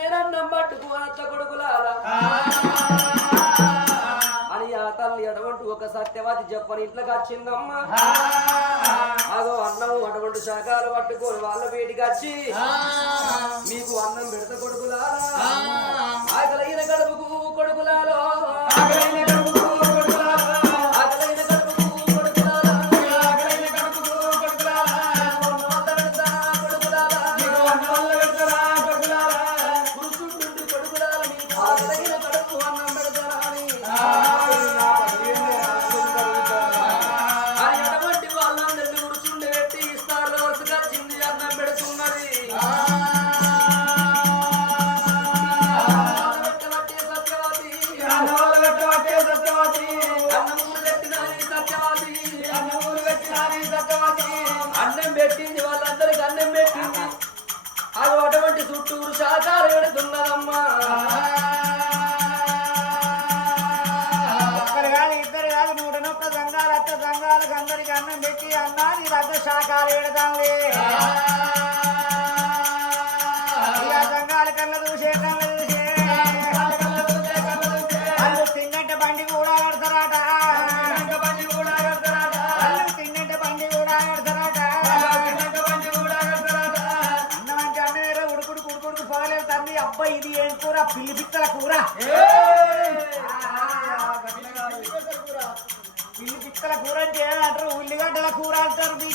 నేనన్నం పట్టుకు అత్త కొడుకులారా? అని ఆ తల్లి అటువంటి ఒక సత్యవాది చెప్పని ఇంట్లోకి వచ్చిందమ్మా. అదో అన్నం అటువంటి శాఖలు పట్టుకొని వాళ్ళ వీటికి వచ్చి మీకు అన్నం పెడత కొడుకులారా? ఆకలైన గడుపుకు కొడుకులాలో ఆకలైన చుట్టూరు పెడుతున్నదమ్మా ఒక్కరు కాదు ఇద్దరు కాదు నూట నొక్క సంఘాలు అత్త సంఘాలకు అందరికి అన్నం పెట్టి అన్నాన్ని రద్ద శాఖలు పెడతాంలే दर्दी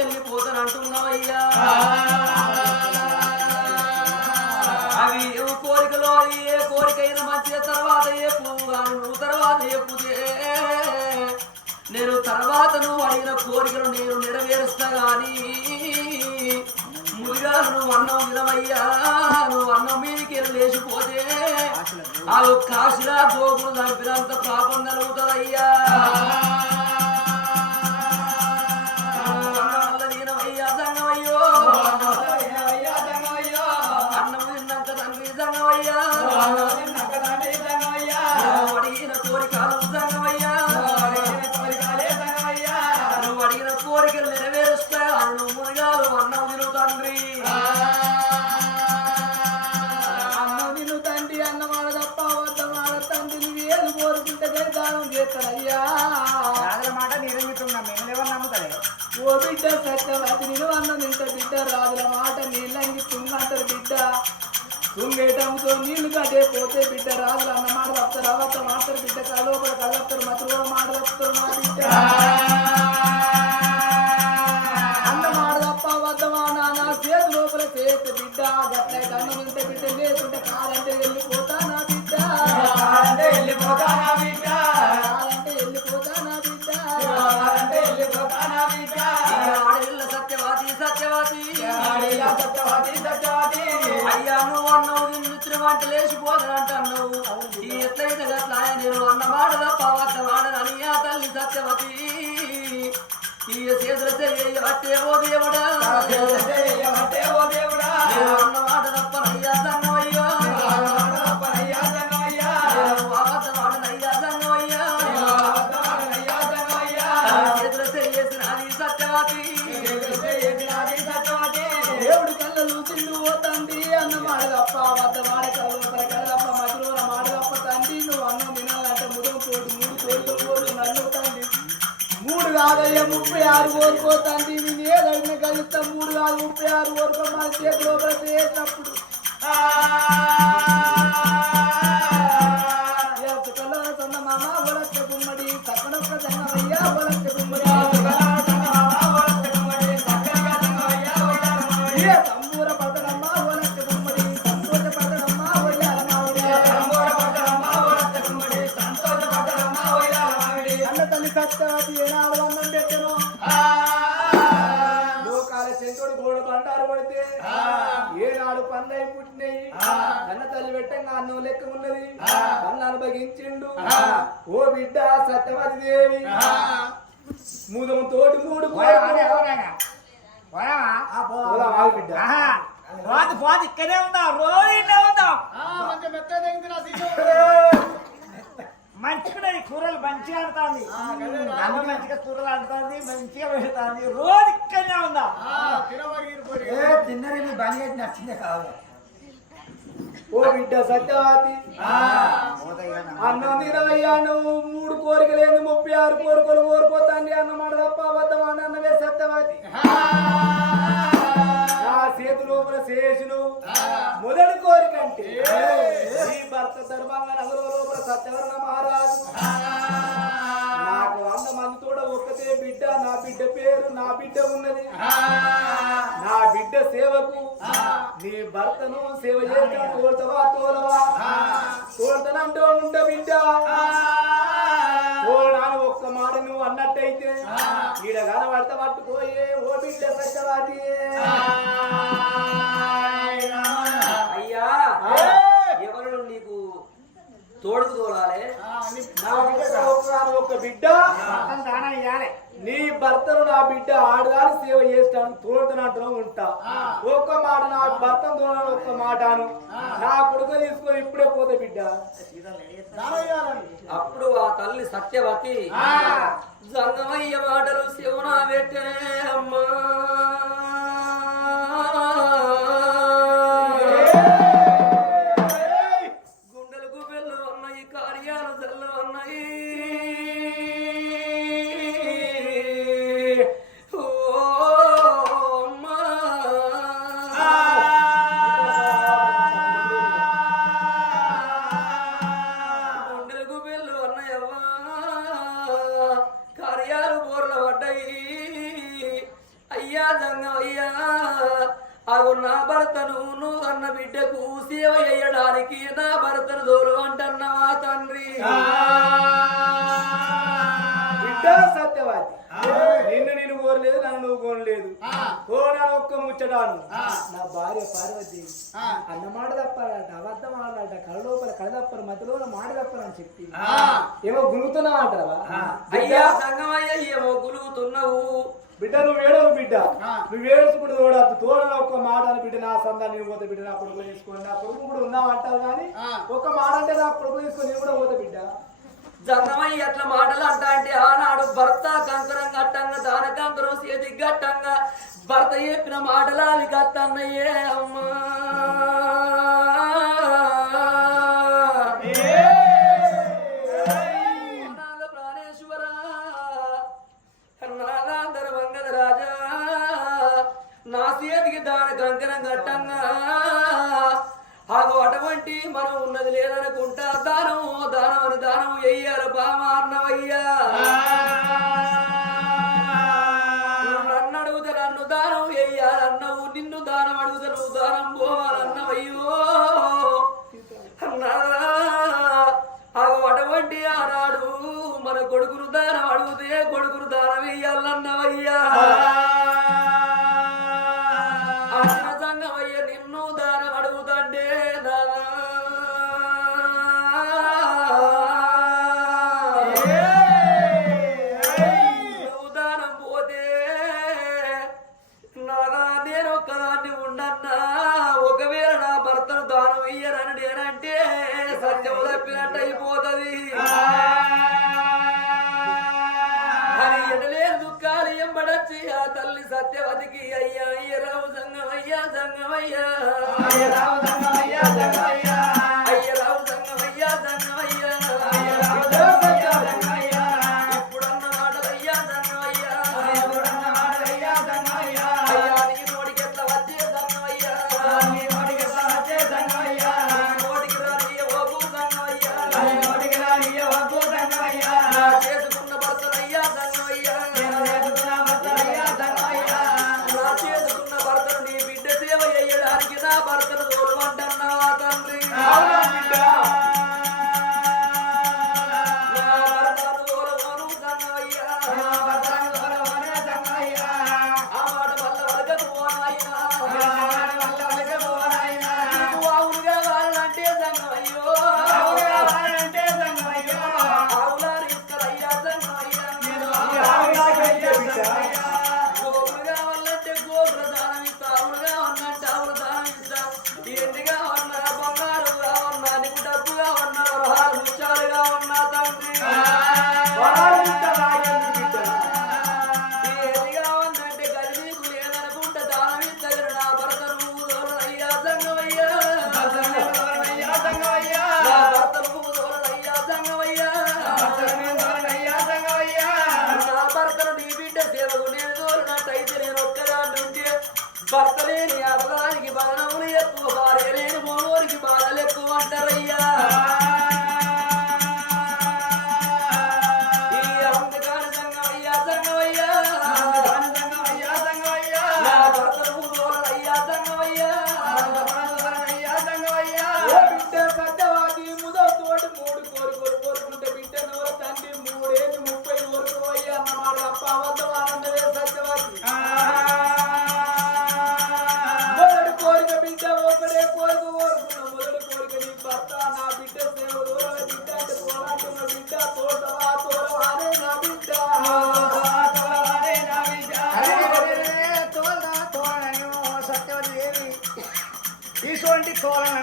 అంటున్నావయ్యా అవి ఏ కోరికలో అది ఏ కోరిక అయినా మంచి తర్వాత కానీ నువ్వు తర్వాత చెప్పుతే నేను తర్వాత నువ్వు అడిగిన కోరికలు నేను నెరవేరుస్తా గాని ముందుగా నువ్వు అన్నం తినవయ్యా. నువ్వు అన్నం మీదకి లేచిపోతే వాళ్ళు కాశీలా గోకులు చంపినంత పాపం కలుగుతుందయ్యా. తండ్రి. అన్నం నిన్ను తండ్రి అన్నమాట తప్ప వద్దమాట తండ్రి. నువ్వు ఏది కోరుకుంటే దానం చేస్తాడయ్యా మాట నిరమిస్తున్నాం మేము ఎవరు నమ్ముతారే ఓ బిడ్డ సత్యవతి నేను అన్నం ఇంత బిడ్డ రాజుల మాట నీళ్ళంగి తుంగంటారు బిడ్డ. తుంగేటంతో నీళ్ళు కట్టే పోతే బిడ్డ రాజులు అన్న మాట తప్పుతారు అవత్త మాట్లాడు బిడ్డ కలోపల కలస్తారు మధుర మాట తప్పుతారు నా బిడ్డ. చేతి బిడ్డ గట్ల ఉంటే బిడ్డ లేకుంటే కాదంటే వెళ్ళిపోతా నా బిడ్డ? అంటే వెళ్ళిపోతా నా బిడ్డ? కాదంటే వెళ్ళిపోతా నా బిడ్డ? అంటే వెళ్ళిపోతా నా బిడ్డ? ఆడపిల్ల సత్యవాది సత్యవాది. ఆడిలా సత్యవతి సత్యవతి అయ్యా నువ్వు అన్నావు నిన్ను మిత్రం అంటే లేచిపోతానంట అన్నావు ఈ ఎట్లయితే గట్లా నేను అన్న మాట తప్ప వద్ద వాడనని ఆ తల్లి సత్యవతి. ఈ చేతుల చెయ్యి పట్టే ఓ దేవుడా ఏమంటే ఓ దేవుడా నేను అన్న మాట తప్పనయ్యా సంగమయ్యా వాడనయ్యా సంగమయ్యా అయ్యా సంగమయ్యా అది కళ్ళ చూసిండు ఓ తండ్రి తప్ప వద్ద మాట మూడు కాదయ్యా ముప్పై ఆరు కోరుకో తండ్రి నేను ఏదైనా కలుస్తా మూడు కాదు ముప్పై ఆరు కోరుకో మన చేతిలో ప్రతి కళ్ళ అన్నం లెక్క ఉన్నది అన్న అనుభవించిండు ఓ బిడ్డ సత్యవతి దేవి మూదం తోటి మూడు బిడ్డ. పోదు పోదు ఇక్కడే ఉన్నావు. రోజు ఇన్నే ఉన్నావు. మంచిగా ఈ కూరలు మంచిగా ఆడుతుంది అమ్మ మంచిగా కూరలు ఆడుతుంది మంచిగా పెడుతుంది. రోజు ఇక్కడనే తిన్నది నీ బండి నచ్చిందే కాదు. ఓ బిడ్డ సత్యవతి అన్నం తినవయ్యా నువ్వు మూడు కోరికలేని ముప్పై ఆరు కోరికలు కోరుకోతాండి అన్నమాట తప్ప అబద్ధం అని అన్నవే సత్యవతి నా చేతి లోపల శేషులు. మొదటి కోరిక అంటే ఈ భర్త ధర్మంగా నగర లోపల సత్యవర్ణ మహారాజు. నాకు వంద మంది తోడ ఒక్కతే బిడ్డ నా బిడ్డ పేరు నా బిడ్డ ఉన్నది. నా బిడ్డ సేవకు నీ భర్తను సేవ చేస్తా తోలుతావా తోలవా? తోలుతానంటూ ఉంట బిడ్డ. తోలనాను ఒక్క మాట నువ్వు అన్నట్టయితే ఈడ కనబడత పట్టుకోయే ఓ బిడ్డ సత్యవాది. బిడ్డ. నీ భర్తను నా బిడ్డ ఆడదాని సేవ చేస్తాను తోడుతున్నట్టు ఉంటా. ఒక్క మాట నా భర్తను తోడని ఒక్క మాటను. నా కొడుకు తీసుకొని ఇప్పుడే పోతే బిడ్డ. అప్పుడు ఆ తల్లి సత్యవతి జంగమయ్య మాటలు శివున పెట్టే అమ్మా. తప్పరు మధ్యలో మాట తప్పరని చెప్పి. ఏమో గుంగుతున్నా అంటావా? అయ్యా సంగమయ్య ఏమో గులుగుతున్నావు. బిడ్డ నువ్వు ఏడవు బిడ్డ. నువ్వు ఏడుచుకుంటూ తోడద్దు తోడన ఒక్క మాట అని బిడ్డ నా సంతానం నేను పోతే బిడ్డ నా కొడుకు తీసుకొని నా కొడుకు కూడా ఉన్నావు అంటావు కానీ ఒక్క మాట అంటే నా కొడుకు తీసుకొని కూడా పోతే బిడ్డ? జంగమయ్య అట్లా మాటలు అంటా అంటే ఆనాడు భర్త కంకరం గట్టంగా దాన కంకరం చేతి గట్టంగా భర్త చెప్పిన మాటలు అవి గట్టన్నయ్యే అమ్మా. కాబట్టి మనం ఉన్నది లేదనుకుంటా దానం దానం అని దానం వెయ్యాల బామ నన్ను అడుగుతా నన్ను దానం వెయ్యాలన్నవు నిన్ను దానం అడుగుతా దానం పోవా. సత్యవతికి అయ్యా అయ్య రావు సంగమయ్యా సంగమయ్యా. రావు సంగమయ్యా సంగమయ్యా.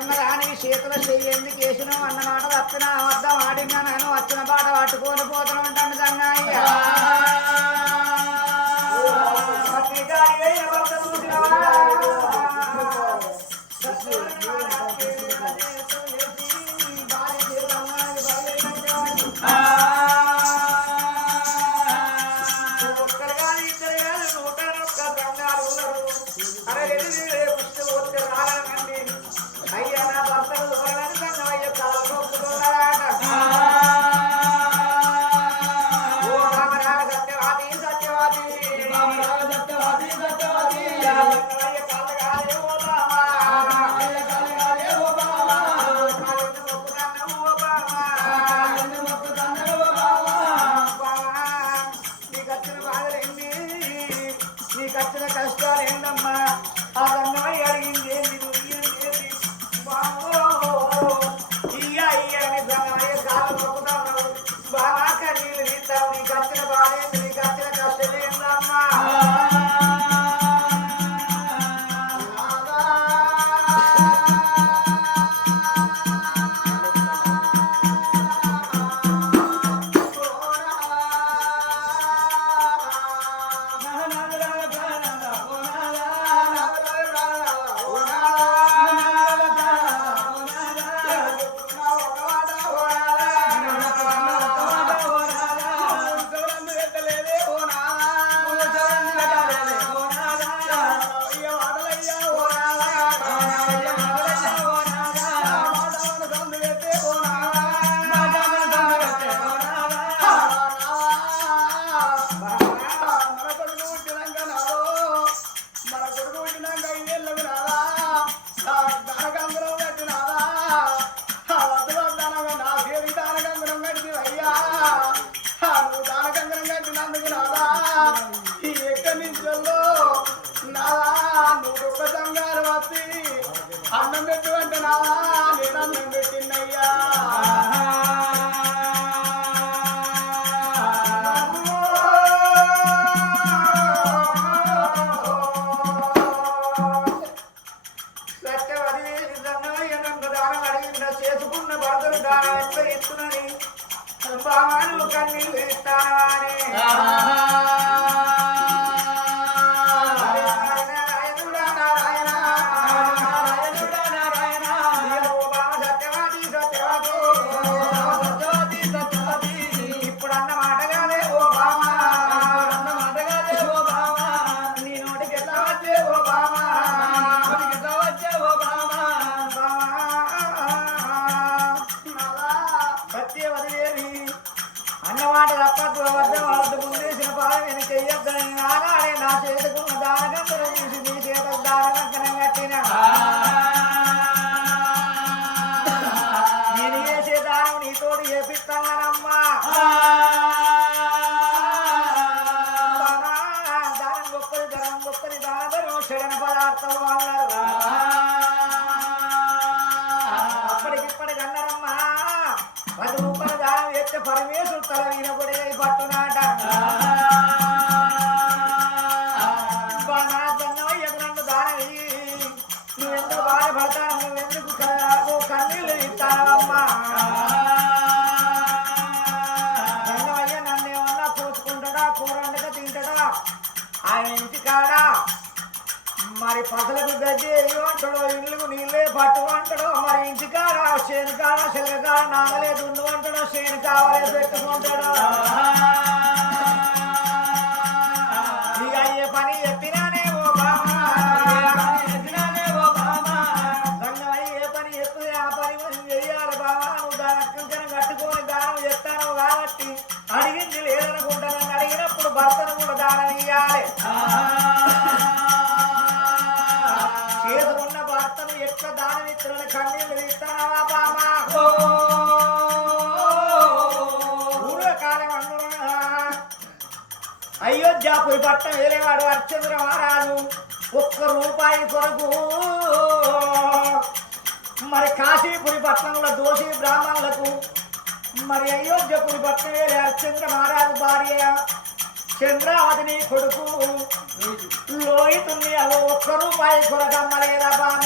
అన్న రాని శీతల కేసును అన్నమాట వచ్చిన వద్ద ఆడినా నేను వచ్చిన పాట పట్టుకొని పోతూ ఉంటాను దన్నాయ్య గారి నా చేతుకున్న దానగంధరం చూసి ఆ ఇంటికాడ మరి పసలకు గజ్జి ఏమంటాడో ఇళ్ళకు నీళ్ళే పట్టుకుంటాడు అంటాడో మరి ఇంటికాడ చేను కాడ శిలక కాడ నాగలేదు ఉండు అంటాడు చేను కావాలి పెట్టుకుంటాడు దానం భర్తను ఎట్లా దానం ఇస్తున్నాను కన్నీళ్ళు ఇస్తానవా బామ అయోధ్యాపురి పట్టణం వేరేవాడు అర్చంద్ర మహారాజు. ఒక్క రూపాయి కొరకు. మరి కాశీపురి పట్టణంలో దోషి బ్రాహ్మణులకు. మరి అయోధ్యపురి పట్టణం వేరే అర్చంద్ర మహారాజు భార్య. చంద్రావతిని కొడుకు. లోహితుని అవ ఒక్క రూపాయి కొరగమ్మలేదా బామ్మ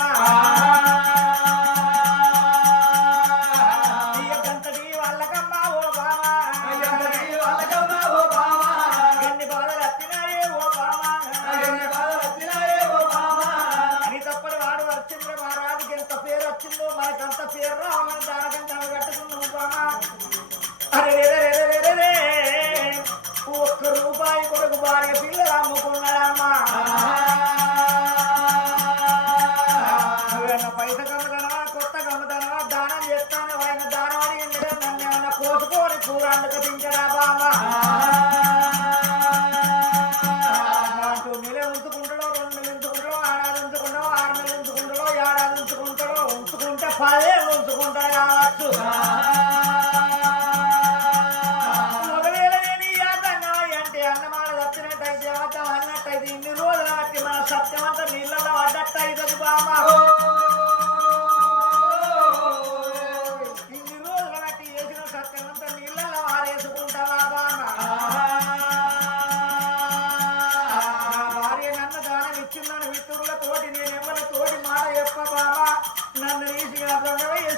ఈ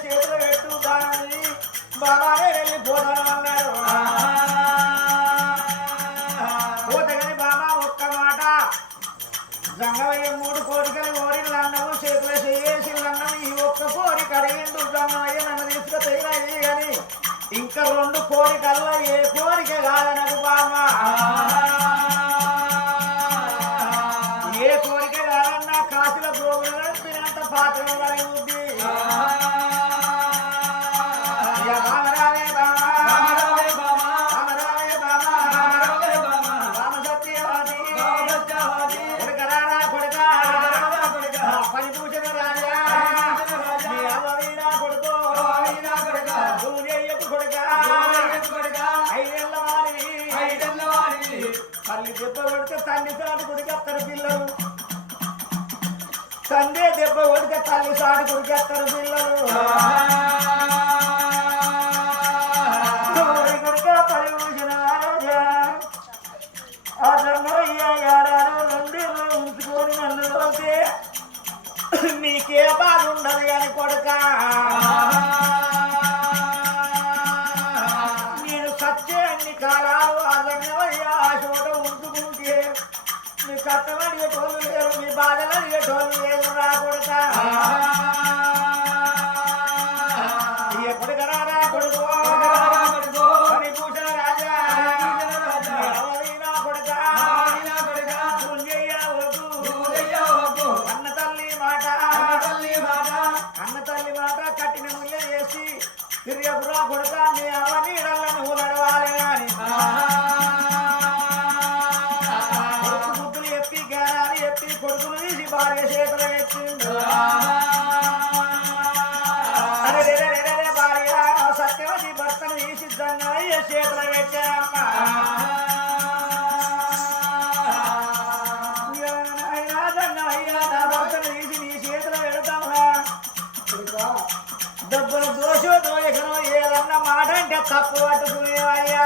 చేతిలో పెట్టు దాని బాబానే వెళ్ళిపోతాను అన్నాడు ఒక్క మాట జంగవయ్య మూడు కోరికలు కోరినన్నము చేతుల చేసిల్లన్నము ఈ ఒక్క కోరిక అడిగిండు నన్ను తీసుకుతేరాయి అని ఇంకా రెండు కోరికల్లో ఏ కోరిక కాదనకు బామా ఏ కోరిక కాదన్నా కాసుల గోగులు నడిపినంత పాత్ర అడిగి తల్లి దెబ్బ కొడితే తల్లి తాడు కొడుకు అత్తరు పిల్లలు. సందే దెబ్బ ఒడిక తల్లి సాడు గురికేస్తారు పిల్లలు. మీకే బాగుండదు అని కొడుకా. సత్తం అడిగేటోళ్ళు లేరు మీ బాధలు అడిగేటోళ్ళు లేరు చేతులు పెట్టారమ్మా. తీసి నీ చేతులు పెడతామా డబ్బులు దోషో దోయకనో ఏదన్నా మాట అంటే తప్పు పట్టుకునేవయ్యా.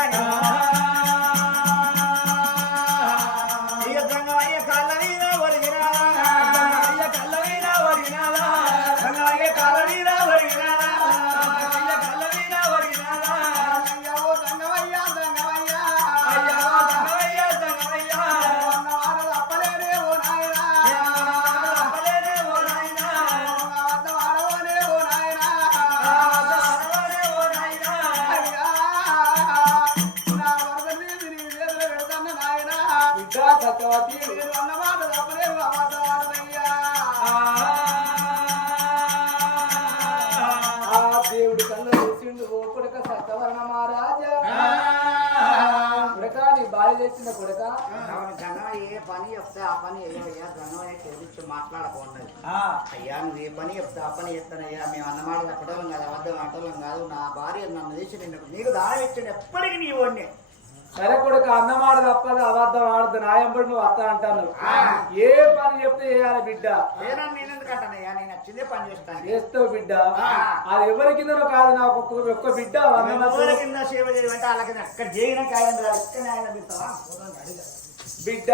భార్య తెచ్చిన కొడుక. జనం ఏ పని చెప్తే ఆ పని అయ్యా జనం చూపించి మాట్లాడకుండా అయ్యా నువ్వు ఏ పని చెప్తే ఆ పని చెప్తానయ్యా మేము అన్నమాట తప్పడం కాదు అబద్ధం అంటలం కాదు. నా భార్య నన్ను తీసి నిన్ను నీకు దానం ఇచ్చాడు ఎప్పటికీ నీ వాడిని సరే కొడుక అన్నమాట తప్పదు అబద్ధం ఆడదు నాయంబడి నువ్వు అత్త అంటాను ఏ పని చెప్తే చేయాలి బిడ్డ. ఏనా నేను ఎందుకంటానయ్యా నేను నచ్చిందే పని చేస్తాను. చేస్తావు బిడ్డ. అది ఎవరి కిందనో కాదు నాకు ఒక్క బిడ్డ ఎవరి కింద సేవ చేయమంటే వాళ్ళకి అక్కడ చేయన కాయం రాదు ఇక్కడ ఆయన బిడ్డ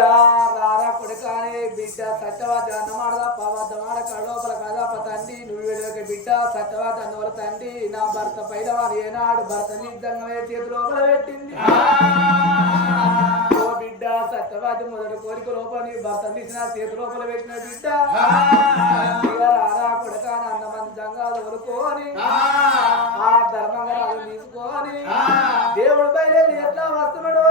రారా కొడుకానే బిడ్డ సత్యవాద అన్నమాడదా పవద్దమాడ కడోపల కదాప తండ్రి నువ్వు బిడ్డ సత్యవాద అన్నవల తండ్రి నా భర్త పైదవాడు ఏనాడు భర్త నిజంగా చేతి లోపల పెట్టింది. చక్కవాది మొదటి కోరిక లోపల భర్త తీసిన చేతి లోపల పెట్టిన బిడ్డ. కొడుకా అన్న మంచంగా వదులుకొని ఆ. ధర్మంగా తీసుకొని. దేవుడు బయలు ఎట్లా వస్తున్నాడు